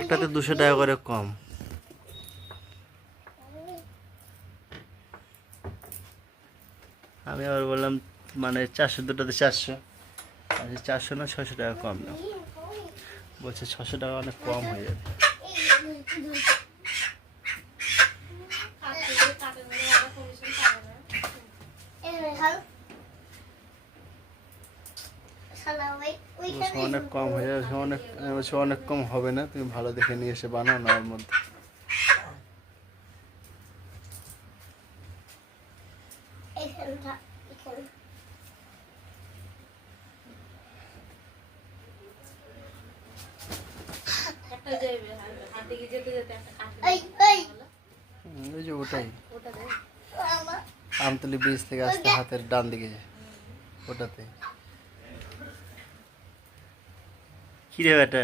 একটাতে 200 টাকা করে কম। আমি আবার বললাম মানে 400, দুটাতে 400, আর 400 না 600 টাকা কম না। বলছে 600 টাকা অনেক কম হয়ে যাবে। অনেক কম হয়ে যাবে, অনেক অনেক কম হবে না, তুমি ভালো দেখে নিয়ে এসে বানাও না ওর মধ্যে। ওই যে ওটাই আমতলি ব্রিজ থেকে আসতে হাতের ডান দিকে যায়, ওটাতে। কি রে বেটা?